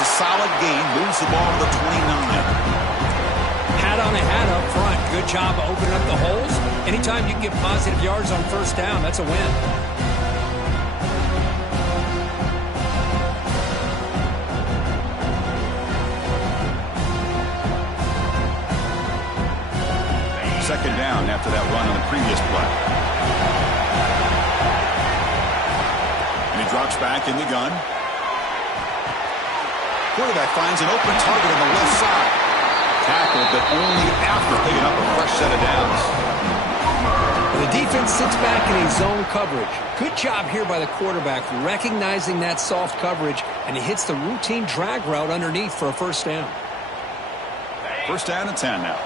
That's a solid gain. Moves the ball to the 29. Hat on a hat up front. Good job of opening up the holes. Anytime you can get positive yards on first down, that's a win. Second down after that run on the previous play. And he drops back in the gun. Quarterback finds an open target on the left side. Tackled, but only after picking up a fresh set of downs. The defense sits back in a zone coverage. Good job here by the quarterback recognizing that soft coverage, and he hits the routine drag route underneath for a first down. First down and 10 now.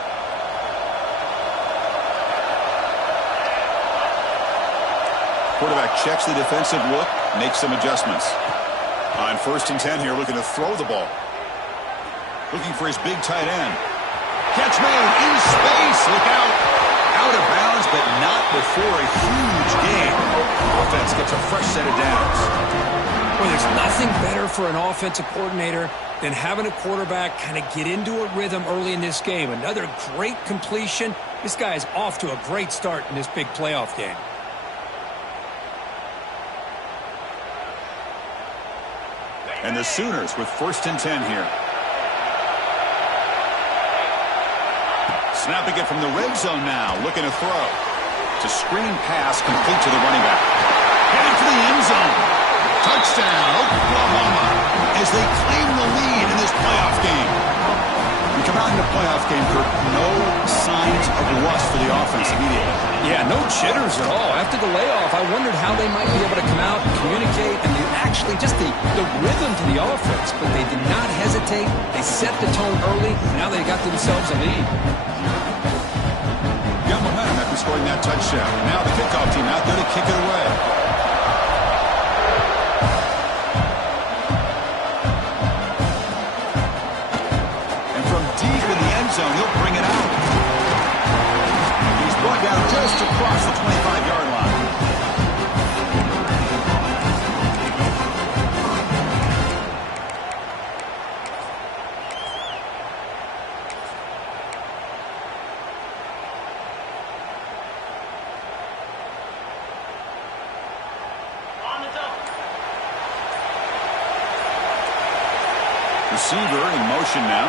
Quarterback checks the defensive look, makes some adjustments. On first and 10 here, looking to throw the ball. Looking for his big tight end. Catch made in space. Look out. Out of bounds, but not before a huge gain. Offense gets a fresh set of downs. Well, there's nothing better for an offensive coordinator than having a quarterback kind of get into a rhythm early in this game. Another great completion. This guy is off to a great start in this big playoff game. And the Sooners with first and 10 here. Snapping it from the red zone now. Looking to throw. It's a screen pass complete to the running back. Heading for the end zone. Touchdown, Oklahoma, as they claim the lead in this playoff game. We come out in the playoff game, Kurt, no signs of rust for the offense immediately. Yeah, no jitters at all. After the layoff, I wondered how they might be able to come out and communicate, and actually just the rhythm to the offense, but they did not hesitate. They set the tone early. Now they got themselves a lead. Got momentum after scoring that touchdown. Now the kickoff team out there to kick it away. And from deep in the end zone, he'll bring it out. He's brought down just across the 25-yard line. Receiver in motion now.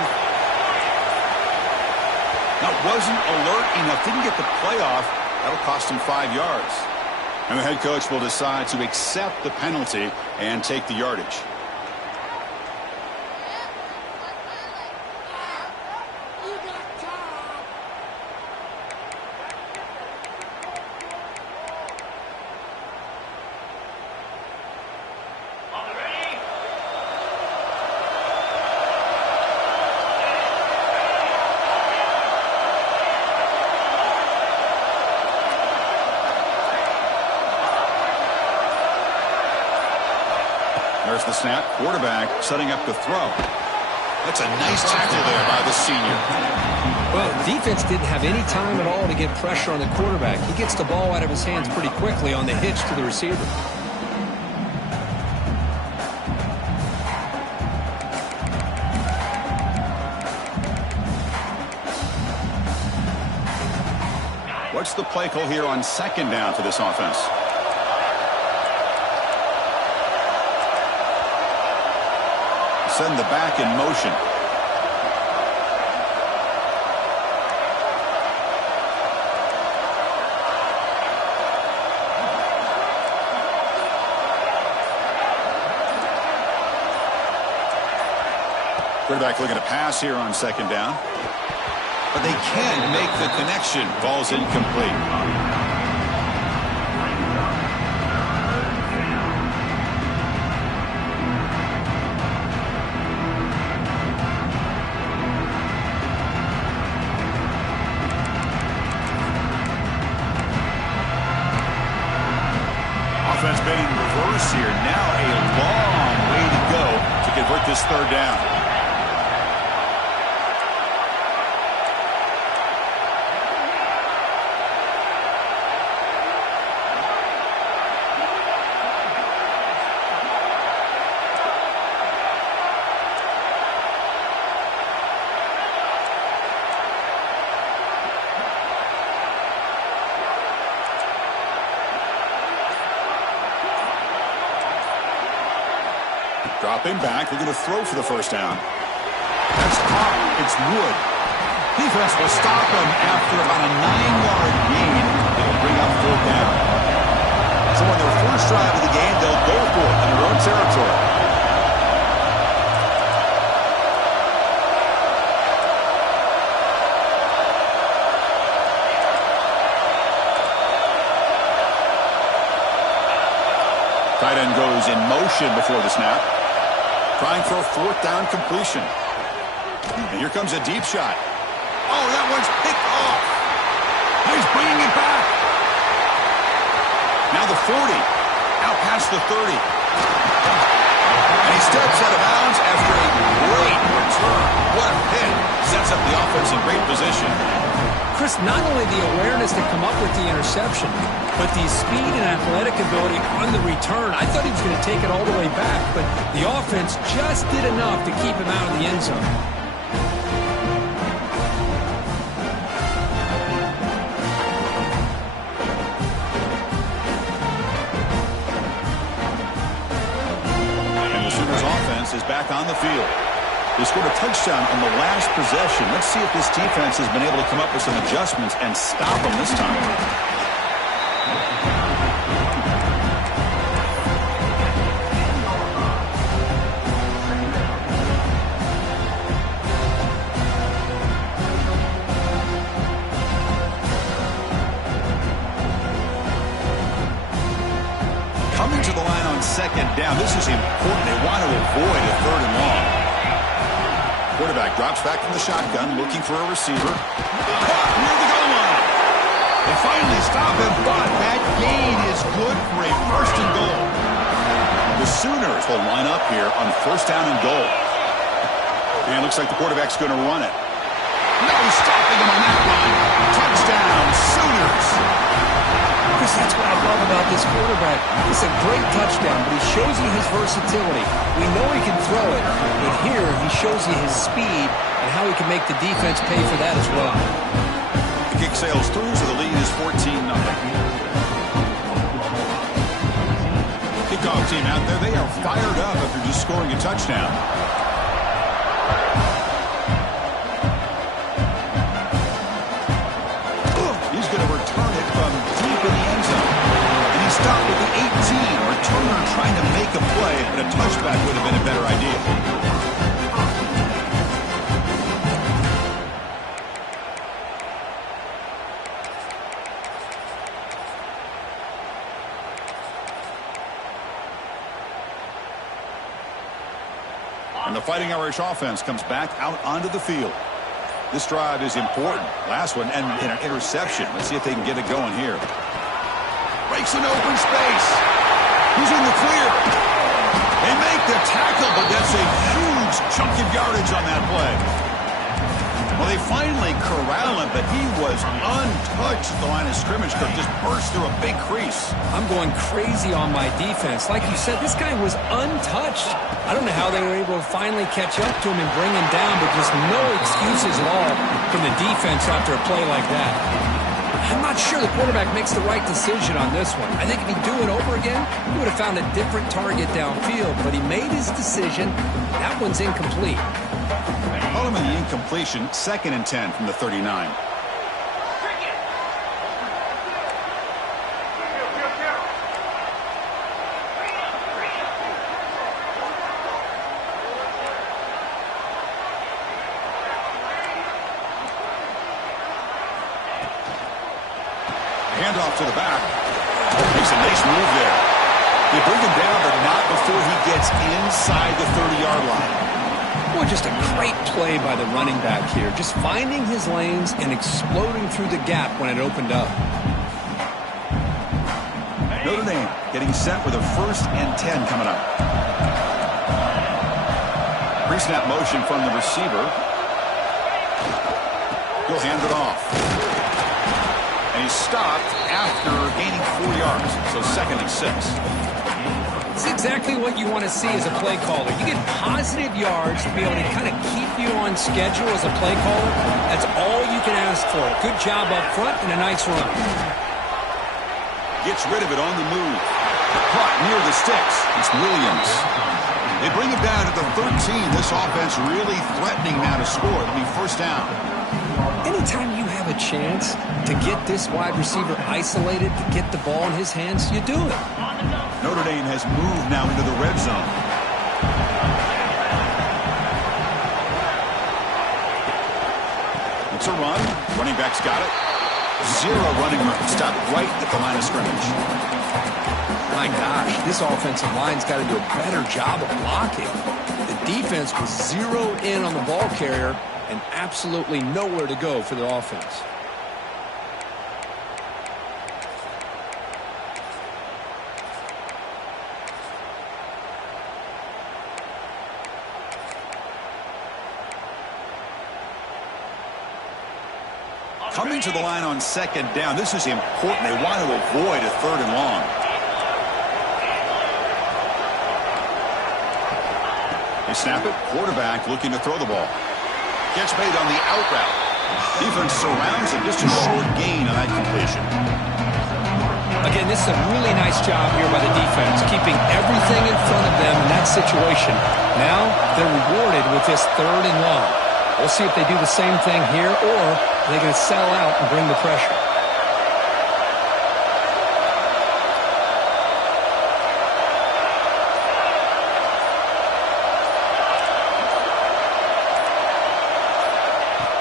That wasn't alert enough. Didn't get the playoff. That'll cost him 5 yards. And the head coach will decide to accept the penalty and take the yardage. There's the snap. Quarterback setting up the throw. That's a nice tackle there by the senior. Well, defense didn't have any time at all to get pressure on the quarterback. He gets the ball out of his hands pretty quickly on the hitch to the receiver. What's the play call here on second down for this offense? Send the back in motion. Quarterback looking to pass here on second down. But they can make the connection. Ball's incomplete. Offense made in reverse here. Now a long way to go to convert this third down. Dropping back, they're going to throw for the first down. That's caught. It's Wood. Defense will stop him after about a 9-yard gain. It'll bring up 4th down. So on their first drive of the game, they'll go for it in their own territory. Tight end goes in motion before the snap. Trying for a 4th down completion. And here comes a deep shot. Oh, that one's picked off. He's bringing it back. Now the 40. Out past the 30. And he steps out of bounds after a great return. What a hit. Sets up the offense in great position. Chris, not only the awareness to come up with the interception, but the speed and athletic ability on the return. I thought he was going to take it all the way back, but the offense just did enough to keep him out of the end zone. And the Sooners offense is back on the field. They scored a touchdown on the last possession. Let's see if this defense has been able to come up with some adjustments and stop them this time. Coming to the line on 2nd down. This is important. They want to avoid a 3rd and long. Quarterback drops back from the shotgun, looking for a receiver. Caught near the goal line. They finally stop him, but that gain is good for a 1st and goal. The Sooners will line up here on 1st down and goal. And it looks like the quarterback's going to run it. No stopping him on that run. Touchdown, Sooners. Chris, that's what I love about this quarterback. It's a great touchdown, but he shows you his versatility. We know he can throw it, but here he shows you his speed and how he can make the defense pay for that as well. The kick sails through, so the lead is 14-0. Kickoff team out there, they are fired up after just scoring a touchdown. He's going to return it from deep in the end zone. And he stopped with the 18. Returner trying to make a play, but a touchback would have been a better idea. And the Fighting Irish offense comes back out onto the field. This drive is important. Last one, and an interception. Let's see if they can get it going here. Breaks an open space. Who's in the clear? They make the tackle, but that's a huge chunk of yardage on that play. Well, they finally corral him, but he was untouched at the line of scrimmage. Could just burst through a big crease. I'm going crazy on my defense. Like you said, this guy was untouched. I don't know how they were able to finally catch up to him and bring him down, but just no excuses at all from the defense after a play like that. I'm not sure the quarterback makes the right decision on this one. I think if he'd do it over again, he would have found a different target downfield, but he made his decision. That one's incomplete. Call him in the incompletion, 2nd and 10 from the 39. Handoff to the back. Makes a nice move there. They bring him down, but not before he gets inside the 30-yard line. Boy, just a great play by the running back here. Just finding his lanes and exploding through the gap when it opened up. Notre Dame getting set with a 1st and 10 coming up. Pre-snap motion from the receiver. He'll hand it off. And he's stopped after gaining 4 yards. So 2nd and 6. It's exactly what you want to see as a play caller. You get positive yards to be able to kind of keep you on schedule as a play caller. That's all you can ask for. Good job up front and a nice run. Gets rid of it on the move. Caught near the sticks. It's Williams. They bring him down to the 13. This offense really threatening now to score. It'll be first down. Anytime you have a chance to get this wide receiver isolated, to get the ball in his hands, you do it. Notre Dame has moved now into the red zone. It's a run. Running back's got it. Zero running room. Stopped right at the line of scrimmage. My gosh, this offensive line's got to do a better job of blocking. The defense was zeroed in on the ball carrier and absolutely nowhere to go for the offense. Coming to the line on second down. This is important. They want to avoid a third and long. They snap it. Quarterback looking to throw the ball. Catch made on the out route. Defense surrounds him. Just a short gain on that completion. Again, this is a really nice job here by the defense, keeping everything in front of them in that situation. Now they're rewarded with this third and long. We'll see if they do the same thing here, or are they going to settle out and bring the pressure.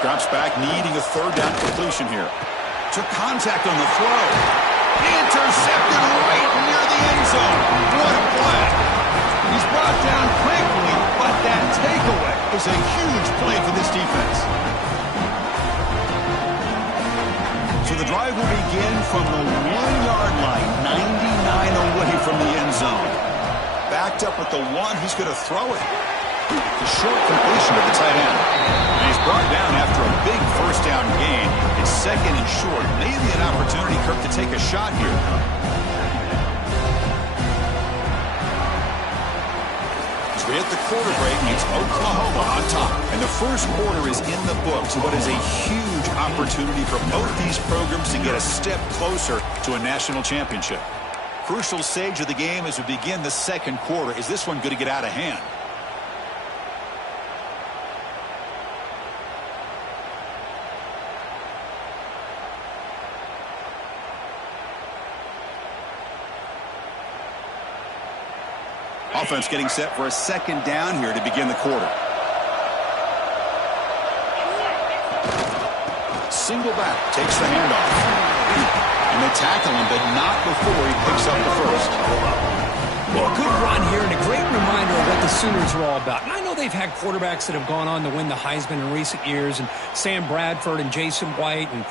Drops back, needing a third down completion here. Took contact on the throw. Intercepted right near the end zone. What a play. He's brought down quickly, but that takeaway is a huge play for this defense. So the drive will begin from the 1-yard line, 99 away from the end zone. Backed up at the 1, he's going to throw it. The short completion of the tight end. And he's brought down after a big first down gain. It's second and short. Maybe an opportunity, Kirk, to take a shot here. As we hit the quarter break, it's Oklahoma on top. And the first quarter is in the books. What is a huge opportunity for both these programs to get a step closer to a national championship. Crucial stage of the game as we begin the second quarter. Is this one going to get out of hand? Offense getting set for a second down here to begin the quarter. Single back takes the handoff. And they tackle him, but not before he picks up the first. Well, a good run here and a great reminder of what the Sooners are all about. And I know they've had quarterbacks that have gone on to win the Heisman in recent years, and Sam Bradford and Jason White and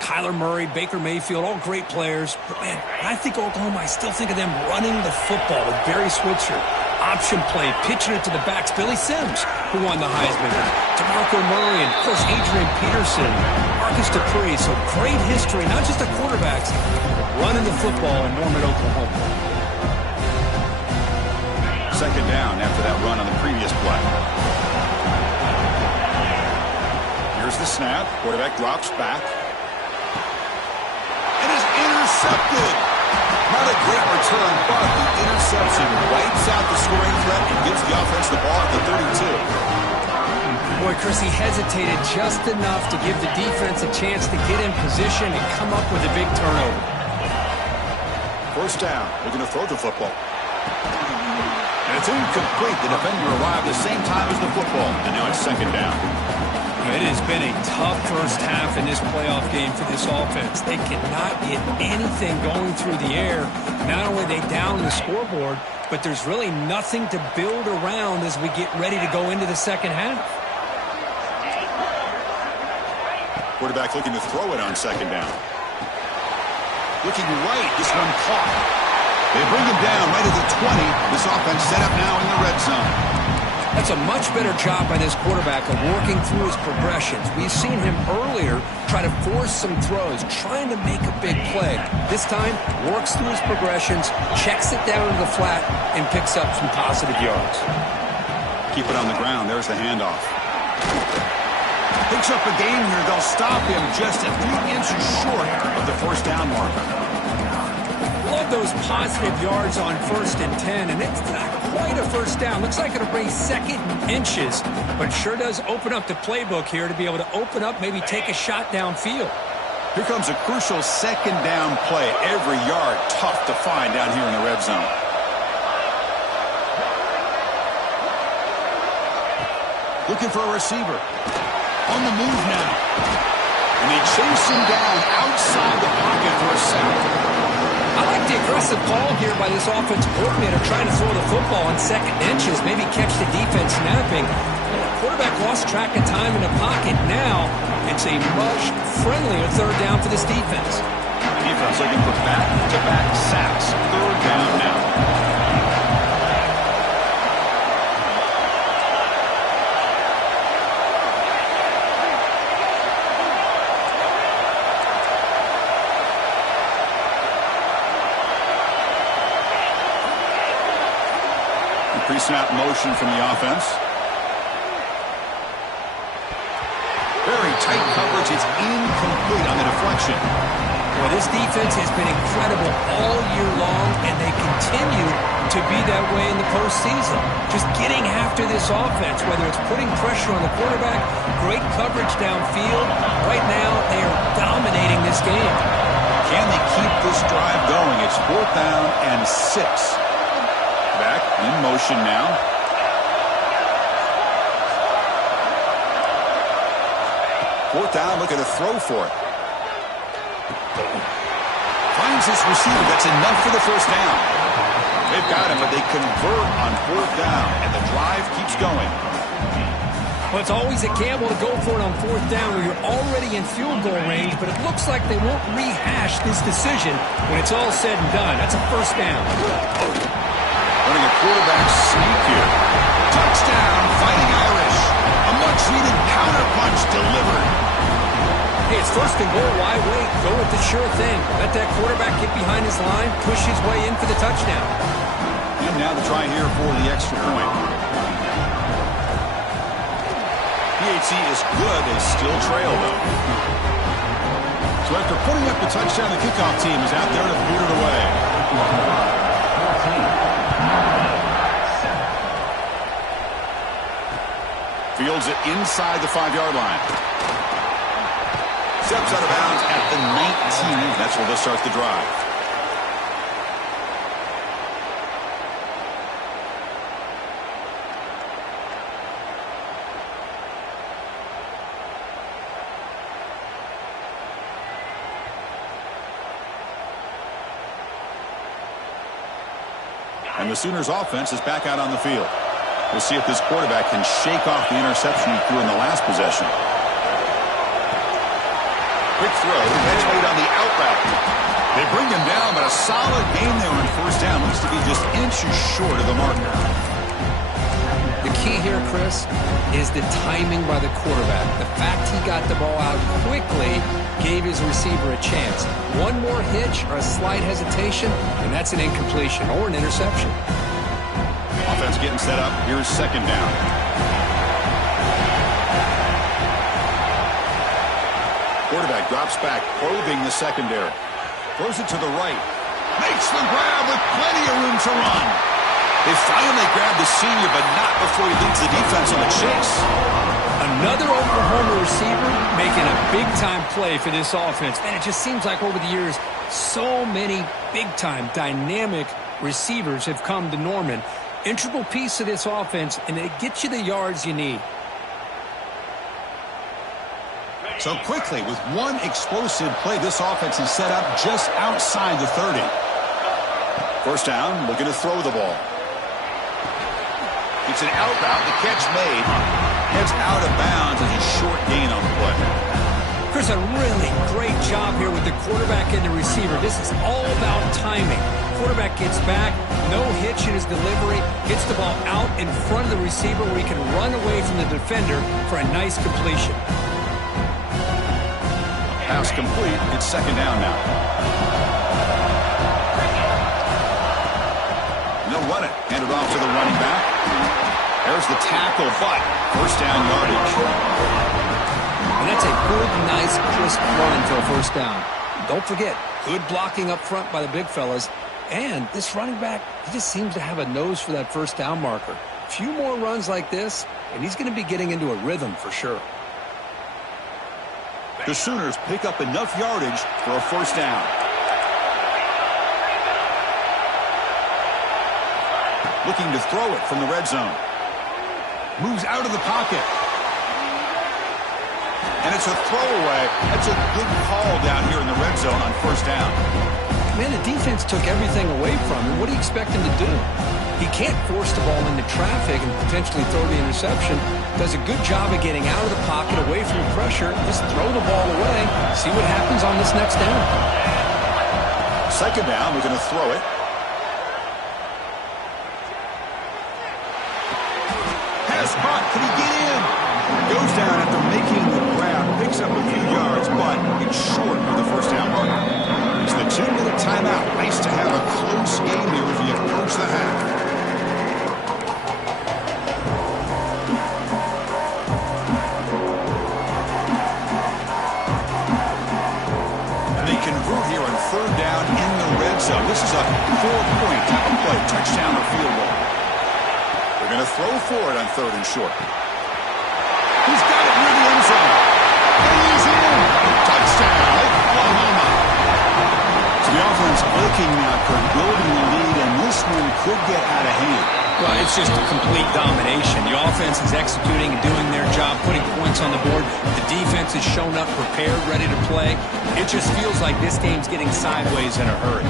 Kyler Murray, Baker Mayfield, all great players. But, man, I think Oklahoma, I still think of them running the football with Barry Switzer. Option play, pitching it to the backs. Billy Sims, who won the Heisman. DeMarco Murray, and, of course, Adrian Peterson, Marcus Dupree. So great history, not just the quarterbacks, but running the football in Norman, Oklahoma. Second down after that run on the previous play. Here's the snap. Quarterback drops back. And is intercepted. Not a great return, but the interception wipes out the scoring threat and gives the offense the ball at the 32. Boy, Chris, he hesitated just enough to give the defense a chance to get in position and come up with a big turnover. First down. We're going to throw the football. And it's incomplete. The defender arrived the same time as the football. And now it's second down. It has been a tough first half in this playoff game for this offense. They cannot get anything going through the air. Not only are they down the scoreboard, but there's really nothing to build around as we get ready to go into the second half. Quarterback looking to throw it on second down. Looking right, this one caught. They bring him down right at the 20. This offense set up now in the red zone. That's a much better job by this quarterback of working through his progressions. We've seen him earlier try to force some throws, trying to make a big play. This time, works through his progressions, checks it down to the flat, and picks up some positive yards. Keep it on the ground. There's the handoff. Picks up a gain here. They'll stop him just a few inches short of the first down marker. Love those positive yards on 1st and 10, and it's not quite a first down. Looks like it'll bring 2nd and inches, but it sure does open up the playbook here to be able to open up, maybe take a shot downfield. Here comes a crucial 2nd down play. Every yard tough to find down here in the red zone. Looking for a receiver. On the move now. And they chase him down outside the pocket for a sack. I like the aggressive call here by this offensive coordinator trying to throw the football on 2nd inches, maybe catch the defense snapping. Quarterback lost track of time in the pocket. Now it's a much friendlier 3rd down for this defense. Defense looking for back-to-back sacks. 3rd down now. Pre-snap motion from the offense. Very tight coverage. It's incomplete on the deflection. Well, this defense has been incredible all year long, and they continue to be that way in the postseason. Just getting after this offense, whether it's putting pressure on the quarterback, great coverage downfield. Right now, they are dominating this game. Can they keep this drive going? It's 4th down and 6. Back in motion now. Fourth down, looking to throw for it. Finds his receiver. That's enough for the 1st down. They've got him, but they convert on 4th down, and the drive keeps going. Well, it's always a gamble to go for it on 4th down where you're already in field goal range, but it looks like they won't rehash this decision when it's all said and done. That's a 1st down. Running a quarterback sneak here. Touchdown, Fighting Irish. A much-needed counterpunch delivered. Hey, it's 1st and goal. Why wait? Go with the sure thing. Let that quarterback get behind his line, push his way in for the touchdown. And now the try here for the extra point. PHC is good. They still trail, though. So after putting up the touchdown, the kickoff team is out there to boot it away. Fields it inside the 5-yard line. Steps out of bounds at the 19. That's where they'll start the drive. And the Sooners offense is back out on the field. We'll see if this quarterback can shake off the interception he threw in the last possession. Quick throw. That's made on the out route. They bring him down, but a solid game there on 1st down. Looks to be just inches short of the marker. The key here, Chris, is the timing by the quarterback. The fact he got the ball out quickly gave his receiver a chance. One more hitch or a slight hesitation, and that's an incompletion or an interception. Offense getting set up. Here's 2nd down. Quarterback drops back, probing the secondary. Throws it to the right. Makes the grab with plenty of room to run. They finally grab the senior, but not before he leads the defense on the chase. Another Oklahoma receiver making a big-time play for this offense. And it just seems like over the years, so many big-time, dynamic receivers have come to Norman. Integral piece of this offense, and it gets you the yards you need. So quickly, with one explosive play, this offense is set up just outside the 30. 1st down, looking to throw the ball. It's an out route, the catch made. Heads out of bounds as a short gain on the play. Chris, a really great job here with the quarterback and the receiver. This is all about timing. Quarterback gets back, no hitch in his delivery, gets the ball out in front of the receiver where he can run away from the defender for a nice completion. Pass complete. It's 2nd down now. They'll run it. Hand it off to the running back. There's the tackle, but 1st down yardage. And that's a good, nice, crisp run for a 1st down. Don't forget, good blocking up front by the big fellas. And this running back, he just seems to have a nose for that first down marker. A few more runs like this, and he's going to be getting into a rhythm for sure. The Sooners pick up enough yardage for a first down. Looking to throw it from the red zone. Moves out of the pocket. And it's a throwaway. That's a good call down here in the red zone on first down. Man, the defense took everything away from him. What do you expect him to do? He can't force the ball into traffic and potentially throw the interception. Does a good job of getting out of the pocket, away from the pressure. Just throw the ball away. See what happens on this next down. Second down, we're going to throw it. Pass caught. Can he get in? Goes down after making the grab. Picks up a few yards, but it's short of the first down mark. It's the 2-minute timeout. Nice to have a close game here as we approach the half. And they convert here on third down in the red zone. This is a 4-point type of play, touchdown or field goal. They're going to throw for it on third and short. He's got it near the end zone. And he's in. Touchdown, Oklahoma. So the offense looking now for building the lead, and this one could get out of hand. Well, it's just a complete domination. The offense is executing and doing their job, putting points on the board. The defense has shown up prepared, ready to play. It just feels like this game's getting sideways in a hurry.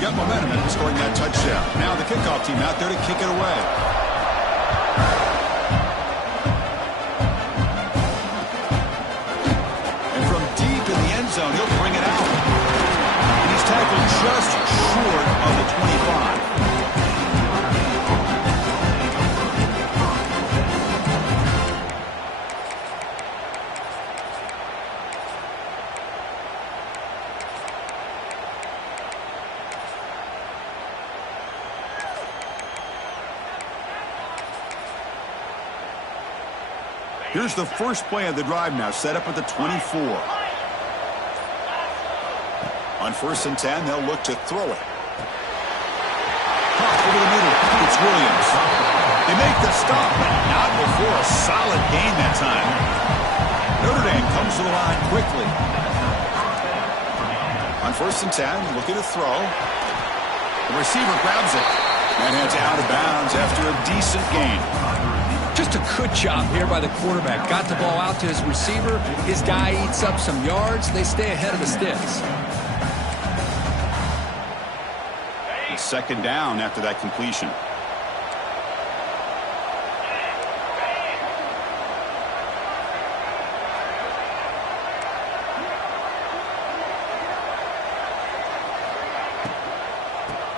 Got momentum after scoring that touchdown. Now the kickoff team out there to kick it away. Zone, he'll bring it out. And he's tackled just short of the 25. Here's the first play of the drive now, set up at the 24. On first and 10, they'll look to throw it. Caught over the middle. It's Williams. They make the stop, but not before a solid gain that time. Notre Dame comes to the line quickly. On first and 10, looking to throw. The receiver grabs it and heads out of bounds after a decent gain. Just a good job here by the quarterback. Got the ball out to his receiver. His guy eats up some yards. They stay ahead of the sticks. Second down after that completion.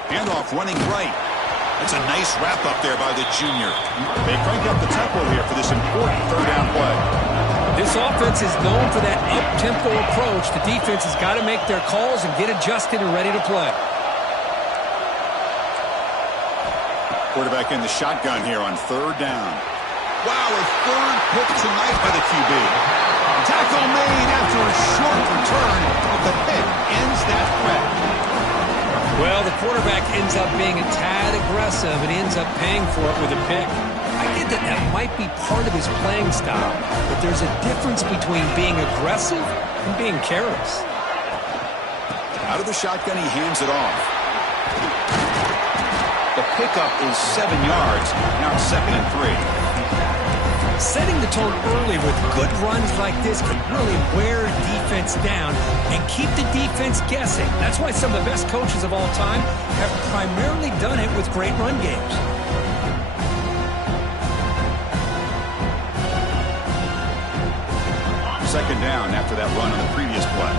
Handoff running right. That's a nice wrap up there by the junior. They crank up the tempo here for this important third down play. This offense is known for that up-tempo approach. The defense has got to make their calls and get adjusted and ready to play. Quarterback in the shotgun here on third down. Wow, a third pick tonight by the QB. Tackle made after a short return, but the pick ends that threat. Well, the quarterback ends up being a tad aggressive and ends up paying for it with a pick. I get that that might be part of his playing style, but there's a difference between being aggressive and being careless. Out of the shotgun, he hands it off. The pickup is 7 yards. Now it's 2nd and 3. Setting the tone early with good runs like this can really wear a defense down and keep the defense guessing. That's why some of the best coaches of all time have primarily done it with great run games. Second down after that run on the previous play.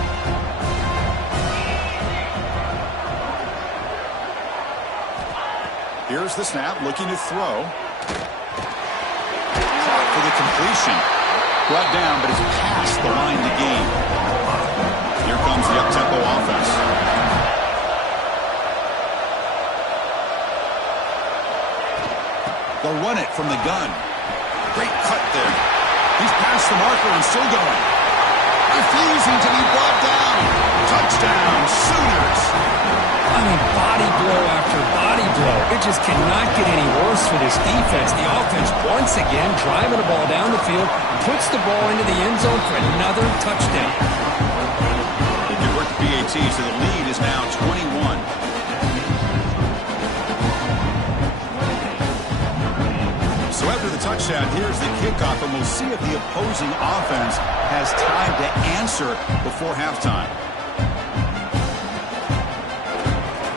Here's the snap, looking to throw. Caught for the completion. Brought down, but it's past the line to gain. Here comes the up-tempo offense. They'll run it from the gun. Great cut there. He's past the marker and still going. Refusing to be brought down. Touchdown, Sooners. I mean, body blow after body blow. It just cannot get any worse for this defense. The offense, once again, driving the ball down the field, puts the ball into the end zone for another touchdown. They convert the PAT, so the lead is now 21. So after the touchdown, here's the kickoff, and we'll see if the opposing offense has time to answer before halftime.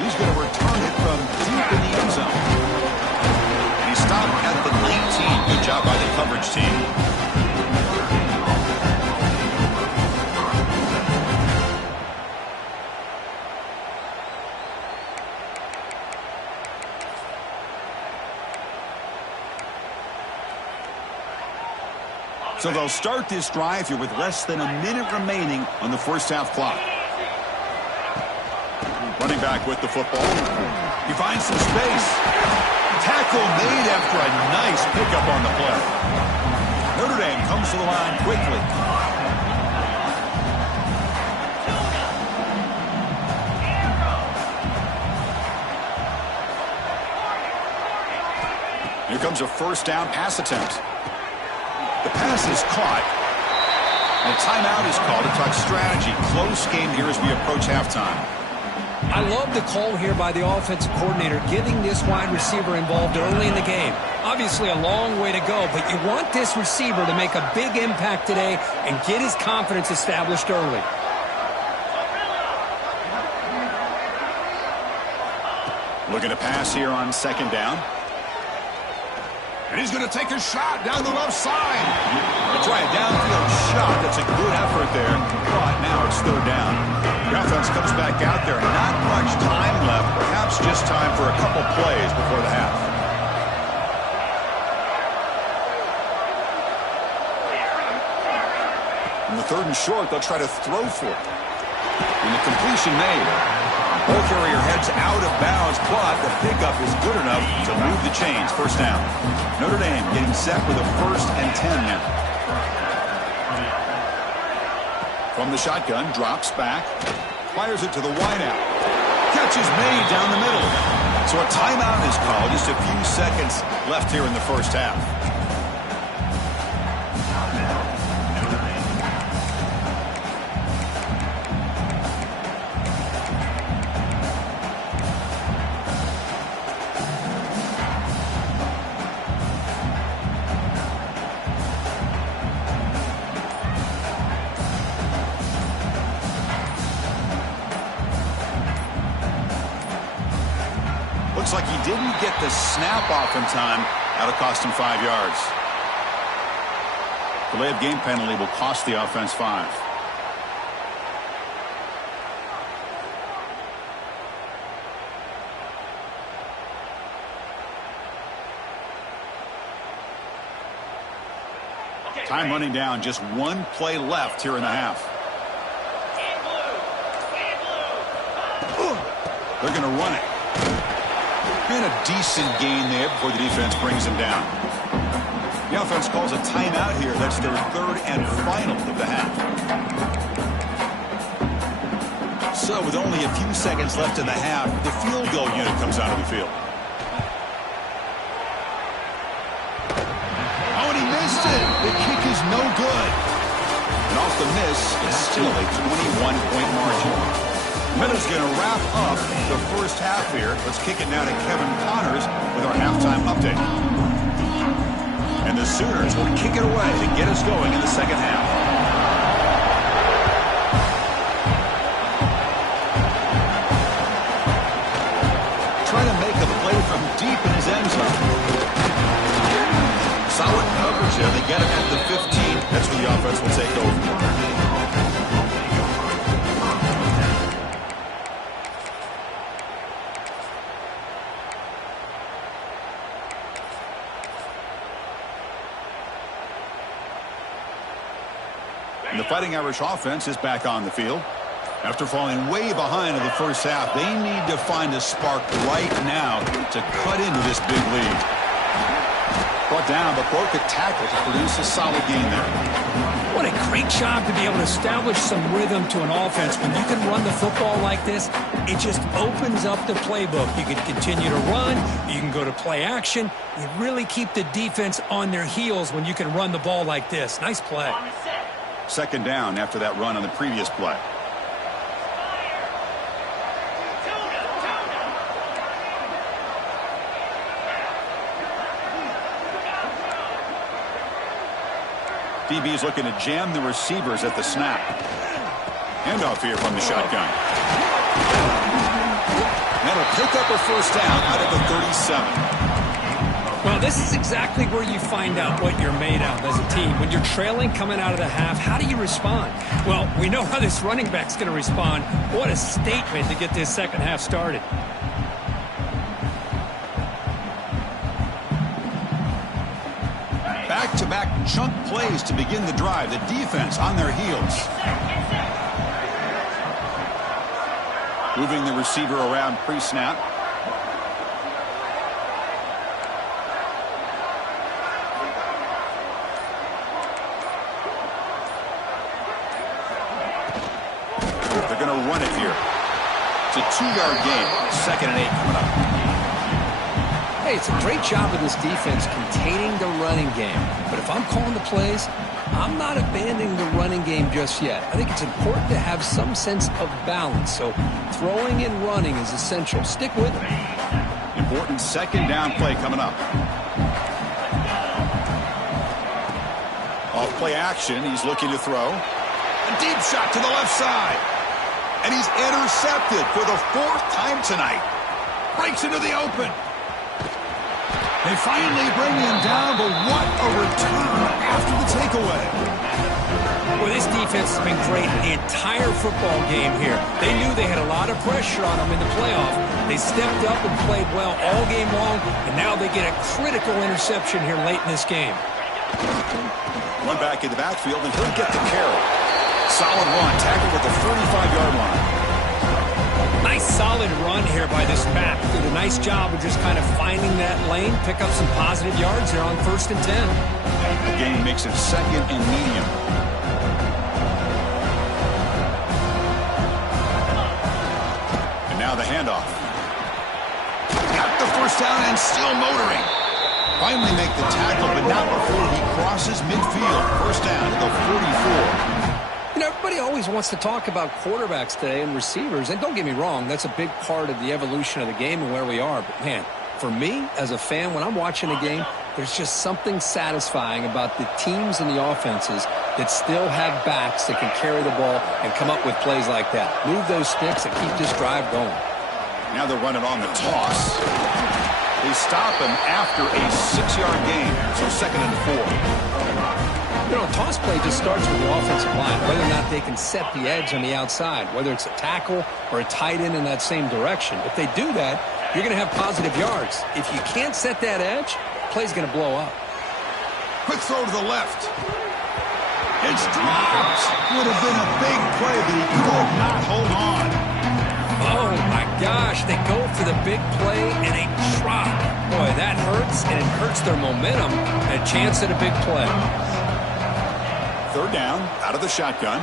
He's going to return it from deep in the end zone. And he stopped at the 19. Good job by the coverage team. So they'll start this drive here with less than a minute remaining on the first half clock. Running back with the football. He finds some space. Tackle made after a nice pickup on the play. Notre Dame comes to the line quickly. Here comes a first down pass attempt. The pass is caught. And a timeout is called to talk strategy. Close game here as we approach halftime. I love the call here by the offensive coordinator, getting this wide receiver involved early in the game. Obviously a long way to go, but you want this receiver to make a big impact today and get his confidence established early. Looking to pass here on second down. And he's going to take a shot down the left side. He'll try a downfield shot. That's a good effort there. But now it's third down. The offense comes back out there. Not much time left. Perhaps just time for a couple plays before the half. On the third and short, they'll try to throw for it. And the completion made. Ball carrier heads out of bounds, but the pickup is good enough to move the chains. First down. Notre Dame getting set for the 1st and 10 now. From the shotgun, drops back, fires it to the wideout. Catch is made down the middle. So a timeout is called. Just a few seconds left here in the first half. Looks like he didn't get the snap off in time. That'll cost him 5 yards. Delay of game penalty will cost the offense 5. Time running down. Just one play left here in the half. They're going to run it. And a decent gain there before the defense brings him down. The offense calls a timeout here. That's their third and final of the half. So with only a few seconds left in the half, the field goal unit comes out of the field. Oh, and he missed it. The kick is no good. And off the miss, it's still a 21-point margin. Minutes going to wrap up the first half here. Let's kick it now to Kevin Connors with our halftime update. And the Sooners will kick it away to get us going in the second half. Trying to make a play from deep in his end zone. Solid coverage there. They get him at the 15. That's where the offense will take over. And the Fighting Irish offense is back on the field. After falling way behind in the first half, they need to find a spark right now to cut into this big lead. Brought down, but broke a tackle to produce a solid gain there. What a great job to be able to establish some rhythm to an offense. When you can run the football like this, it just opens up the playbook. You can continue to run. You can go to play action. You really keep the defense on their heels when you can run the ball like this. Nice play. Second down after that run on the previous play. DB's looking to jam the receivers at the snap. Handoff here from the shotgun. That'll pick up a first down out of the 37. Well, this is exactly where you find out what you're made of as a team. When you're trailing coming out of the half, how do you respond? Well, we know how this running back's going to respond. What a statement to get this second half started. Back-to-back chunk plays to begin the drive. The defense on their heels. Moving the receiver around pre-snap. They're going to run it here. It's a 2-yard gain. 2nd and 8 coming up. Hey, it's a great job of this defense containing the running game. But if I'm calling the plays, I'm not abandoning the running game just yet. I think it's important to have some sense of balance. So throwing and running is essential. Stick with it. Important second down play coming up. Off play action. He's looking to throw. A deep shot to the left side. And he's intercepted for the 4th time tonight. Breaks into the open. They finally bring him down, but what a return after the takeaway. Well, this defense has been great the entire football game here. They knew they had a lot of pressure on them in the playoff. They stepped up and played well all game long, and now they get a critical interception here late in this game. One back in the backfield, and he'll get the carry. Solid run, tackled at the 35-yard line. Nice solid run here by this back. Did a nice job of just kind of finding that lane, pick up some positive yards there on 1st and 10. The gain makes it 2nd and medium. And now the handoff. Got the first down and still motoring. Finally make the tackle, but not before he crosses midfield. First down to the 44. You know, everybody always wants to talk about quarterbacks today and receivers, and don't get me wrong, that's a big part of the evolution of the game and where we are. But, man, for me, as a fan, when I'm watching a game, there's just something satisfying about the teams and the offenses that still have backs that can carry the ball and come up with plays like that. Move those sticks and keep this drive going. Now they're running on the toss. They stop him after a 6-yard gain, so 2nd and 4. You know, a toss play just starts with the offensive line, whether or not they can set the edge on the outside, whether it's a tackle or a tight end in that same direction. If they do that, you're going to have positive yards. If you can't set that edge, play's going to blow up. Quick throw to the left. It's dropped. Would have been a big play, but he could not hold on. Oh, my gosh. They go for the big play, and they drop. Boy, that hurts, and it hurts their momentum. A chance at a big play. 3rd down, out of the shotgun.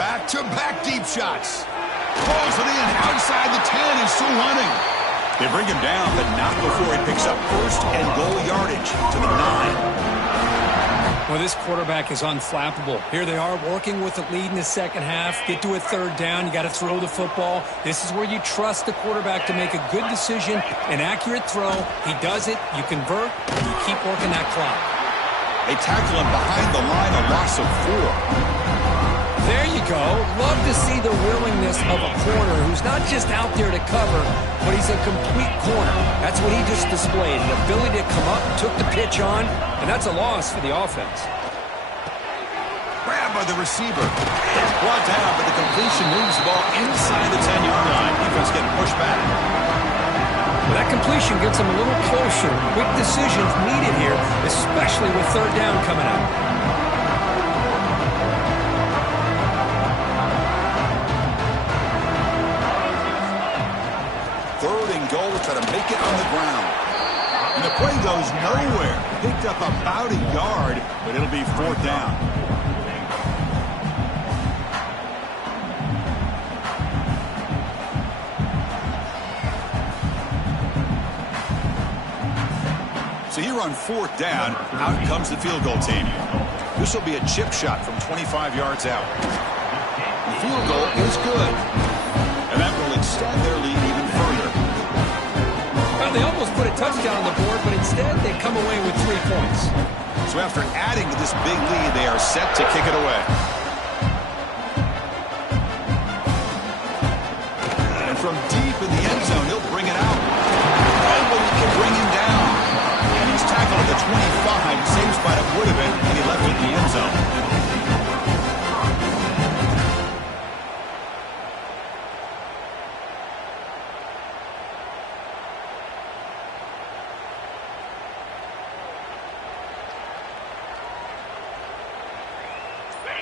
Back-to-back deep shots. Pulls it in outside the 10 and still running. They bring him down, but not before he picks up 1st and goal yardage to the 9. Well, this quarterback is unflappable. Here they are working with the lead in the second half. Get to a 3rd down. You got to throw the football. This is where you trust the quarterback to make a good decision, an accurate throw. He does it. You convert, and you keep working that clock. They tackle him behind the line, a loss of 4. There you go. Love to see the willingness of a corner who's not just out there to cover, but he's a complete corner. That's what he just displayed, an ability to come up, took the pitch on, and that's a loss for the offense. Grabbed by the receiver. It's brought down, but the completion moves the ball inside the 10-yard line. Defense getting pushed back. Well, that completion gets them a little closer. Quick decisions needed here, especially with 3rd down coming up. 3rd and goal to try to make it on the ground. And the play goes nowhere. Picked up about a yard, but it'll be 4th down. So here on 4th down, out comes the field goal team. This will be a chip shot from 25 yards out. The field goal is good. And that will extend their lead even further. Well, they almost put a touchdown on the board, but instead they come away with 3 points. So after adding to this big lead, they are set to kick it away. And from deep in the end zone, he'll bring it out. Nobody can bring him down. And he's tackled at the 25. Same spot it would have been, and he left it in the end zone.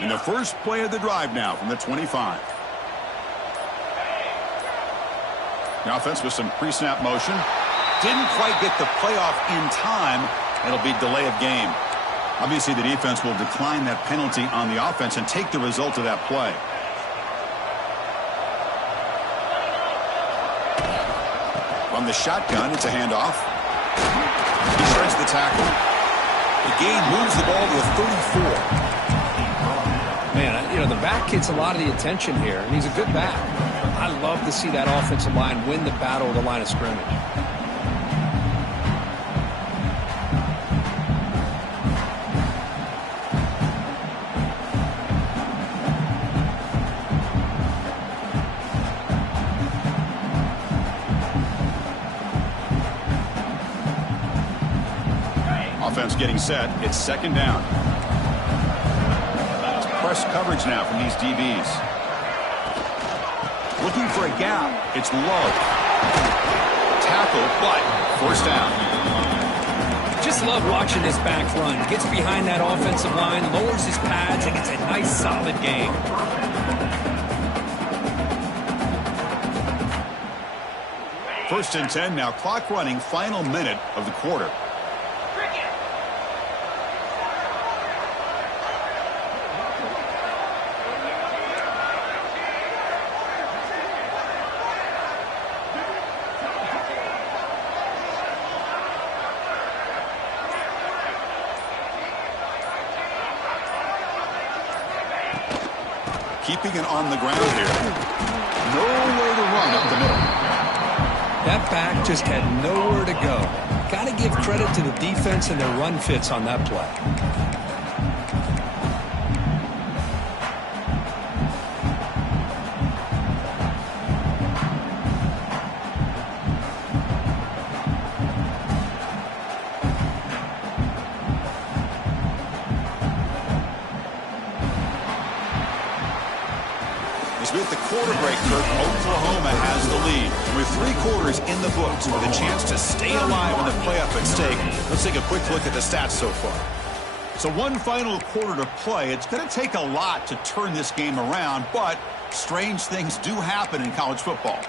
And the first play of the drive now from the 25. The offense with some pre-snap motion. Didn't quite get the playoff in time. It'll be delay of game. Obviously, the defense will decline that penalty on the offense and take the result of that play. From the shotgun, it's a handoff. He shreds the tackle. The gain moves the ball to the 34. Man, you know, the back gets a lot of the attention here, and he's a good back. I love to see that offensive line win the battle at the line of scrimmage. Offense getting set. It's 2nd down. Press coverage now from these DBs. Looking for a gap. It's low. Tackle, but 1st down. Just love watching this back run. Gets behind that offensive line, lowers his pads, and gets a nice solid gain. First and 10 now. Clock running. Final minute of the quarter. Keeping it on the ground here. Nowhere to run up the middle. That back just had nowhere to go. Got to give credit to the defense and their run fits on that play. As we hit the quarter break, Kirk, Oklahoma has the lead. With 3 quarters in the books with a chance to stay alive in the playoff at stake, let's take a quick look at the stats so far. So one final quarter to play. It's going to take a lot to turn this game around, but strange things do happen in college football.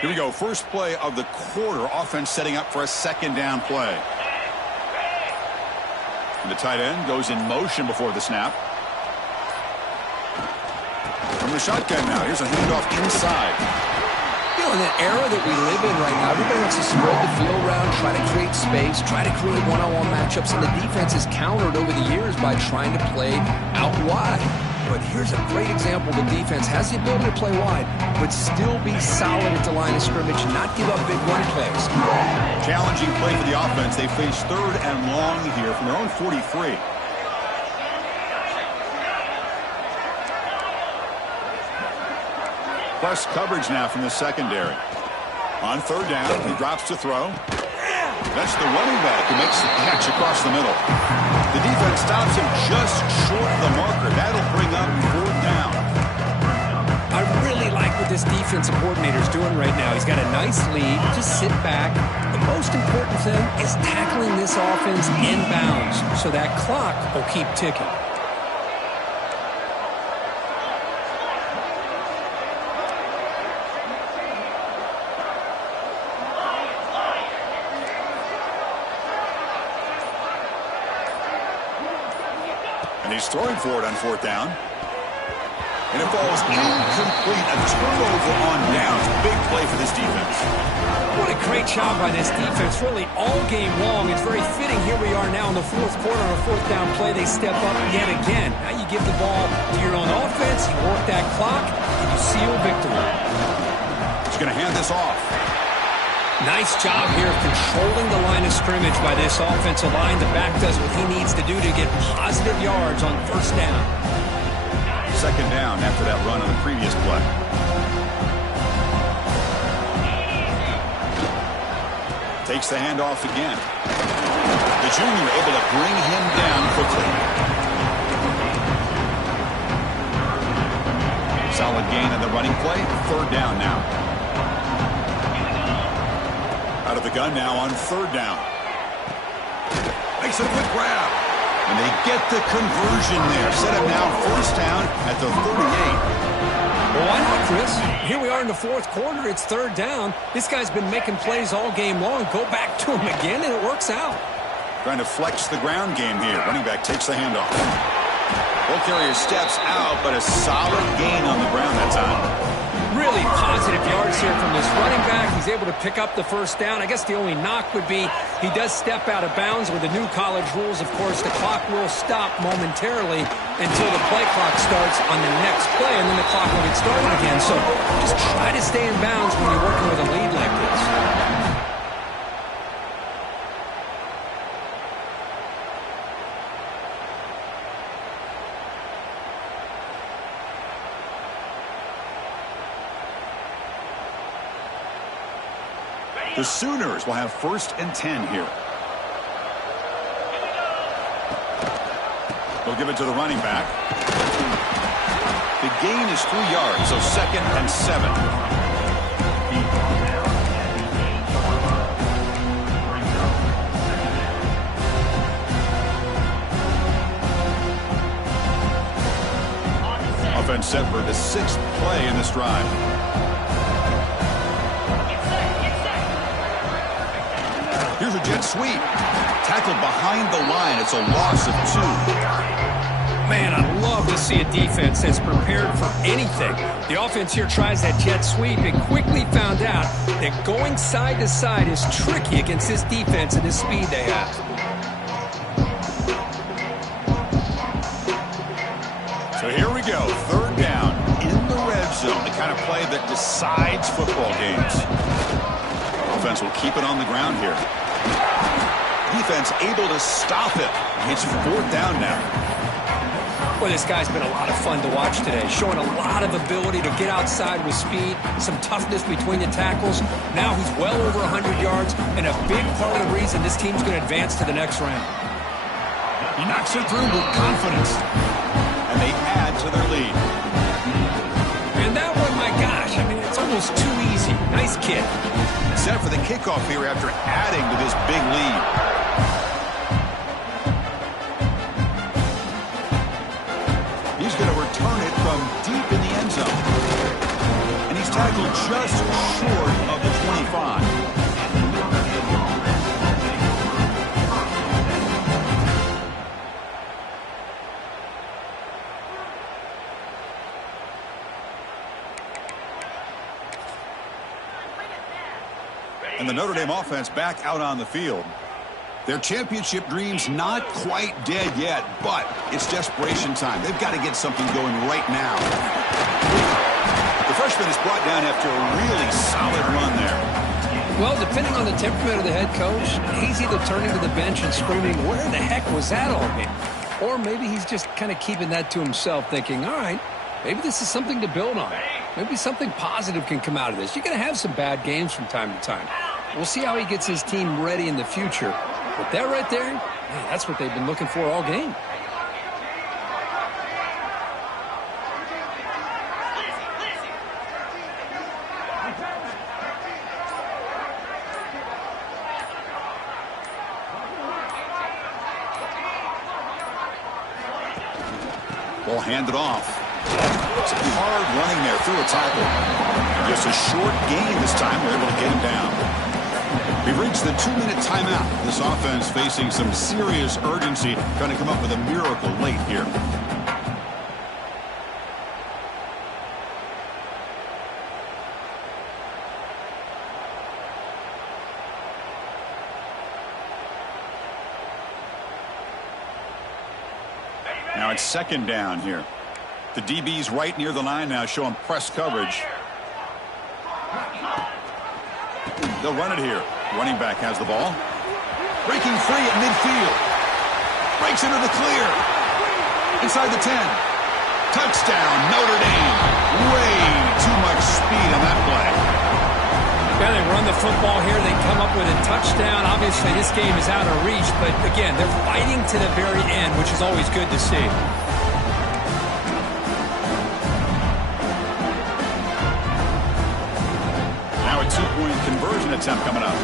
Here we go. First play of the quarter. Offense setting up for a 2nd down play. And the tight end goes in motion before the snap. From the shotgun now. Here's a handoff inside. You know, in that era that we live in right now, everybody wants to spread the field around, try to create space, try to create one-on-one matchups, and the defense is countered over the years by trying to play out wide. But here's a great example. The defense has the ability to play wide, but still be solid at the line of scrimmage and not give up big run plays. Challenging play for the offense. They face 3rd and long here from their own 43. Plus coverage now from the secondary. On 3rd down, he drops to throw. That's the running back who makes the catch across the middle. The defense stops him just short of the marker. That'll bring up 4th down. I really like what this defensive coordinator is doing right now. He's got a nice lead. Just sit back. The most important thing is tackling this offense inbounds so that clock will keep ticking. And he's throwing for it on 4th down. And it falls incomplete. A turnover on downs. Big play for this defense. What a great job by this defense, really all game long. It's very fitting. Here we are now in the 4th quarter on a 4th down play. They step up yet again. Now you give the ball to your own offense, you work that clock, and you seal victory. He's going to hand this off. Nice job here of controlling the line of scrimmage by this offensive line. The back does what he needs to do to get positive yards on 1st down. 2nd down after that run on the previous play. Takes the handoff again. The junior able to bring him down quickly. Solid gain on the running play. 3rd down now. Out of the gun now on 3rd down. Makes a quick grab. And they get the conversion there. Set up now 1st down at the 38. Well, why not, Chris? Here we are in the 4th quarter. It's 3rd down. This guy's been making plays all game long. Go back to him again, and it works out. Trying to flex the ground game here. Running back takes the handoff. Ball carrier steps out, but a solid gain on the ground that time. Really positive yards here from this running back. He's able to pick up the 1st down. I guess the only knock would be he does step out of bounds. With the new college rules, of course, the clock will stop momentarily until the play clock starts on the next play, and then the clock will get started again. So just try to stay in bounds when you're working with a lead like this. The Sooners will have 1st and 10 here. They'll give it to the running back. The gain is 3 yards, so 2nd and 7. Offense set for the 6th play in this drive. Here's a jet sweep. Tackled behind the line. It's a loss of 2. Man, I love to see a defense that's prepared for anything. The offense here tries that jet sweep and quickly found out that going side to side is tricky against this defense and the speed they have. So here we go. 3rd down in the red zone. The kind of play that decides football games. Offense will keep it on the ground here. Defense able to stop it. It's 4th down now. Well, this guy's been a lot of fun to watch today, showing a lot of ability to get outside with speed, some toughness between the tackles. Now he's well over 100 yards, and a big part of the reason this team's going to advance to the next round. He knocks it through with confidence, and they add to their lead. And that one, my gosh, I mean, it's almost too easy. Nice kick. Set for the kickoff here after adding to this big lead. He's going to return it from deep in the end zone. And he's tackled just short of the 25. And the Notre Dame offense back out on the field. Their championship dreams not quite dead yet, but it's desperation time. They've got to get something going right now. The freshman is brought down after a really solid run there. Well, depending on the temperament of the head coach, he's either turning to the bench and screaming, where the heck was that all game? Or maybe he's just kind of keeping that to himself, thinking, all right, maybe this is something to build on. Maybe something positive can come out of this. You're going to have some bad games from time to time. We'll see how he gets his team ready in the future. But that right there, man, that's what they've been looking for all game. Ball handed off. Some hard running there through a tackle. Just a short gain this time. They're able to get him down. We've reached the 2-minute timeout. This offense facing some serious urgency, trying to come up with a miracle late here. Now it's second down here. The DB's right near the line now, showing press coverage. They'll run it here. Running back has the ball. Breaking free at midfield. Breaks into the clear. Inside the 10. Touchdown, Notre Dame. Way too much speed on that play. Yeah, they run the football here. They come up with a touchdown. Obviously, this game is out of reach, but again, they're fighting to the very end, which is always good to see. Now a 2-point conversion attempt coming up.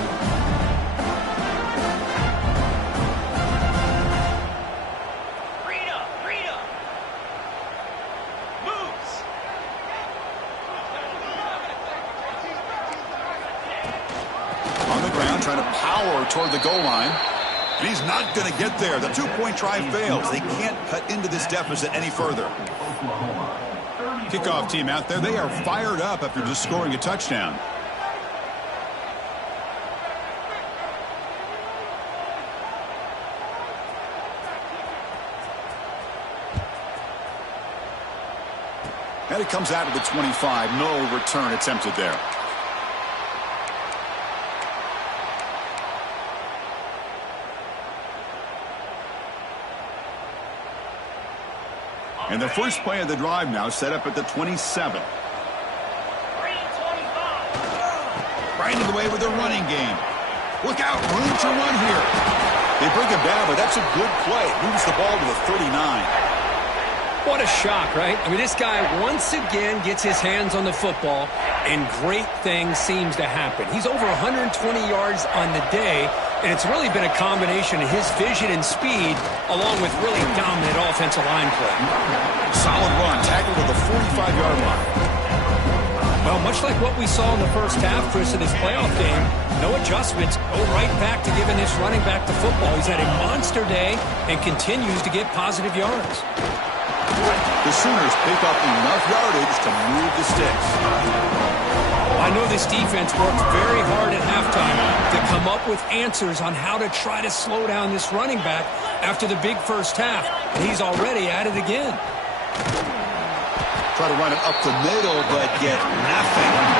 Trying to power toward the goal line. And he's not going to get there. The 2-point try fails. They can't cut into this deficit any further. Kickoff team out there. They are fired up after just scoring a touchdown. And it comes out of the 25. No return attempted there. And the first play of the drive now set up at the 27. Right in the way with the running game. Look out, room to run here. They bring him down, but that's a good play. Moves the ball to the 39. What a shock, right? I mean, this guy once again gets his hands on the football, and great things seems to happen. He's over 120 yards on the day, and it's really been a combination of his vision and speed along with really dominant offensive line play. Solid run, tackled to the 45-yard line. Well, much like what we saw in the first half, Chris, of this playoff game, no adjustments. Go right back to giving this running back the football. He's had a monster day and continues to get positive yards. The Sooners pick up enough yardage to move the sticks. I know this defense worked very hard at halftime to come up with answers on how to try to slow down this running back after the big first half. And he's already at it again. Try to run it up the middle, but get nothing.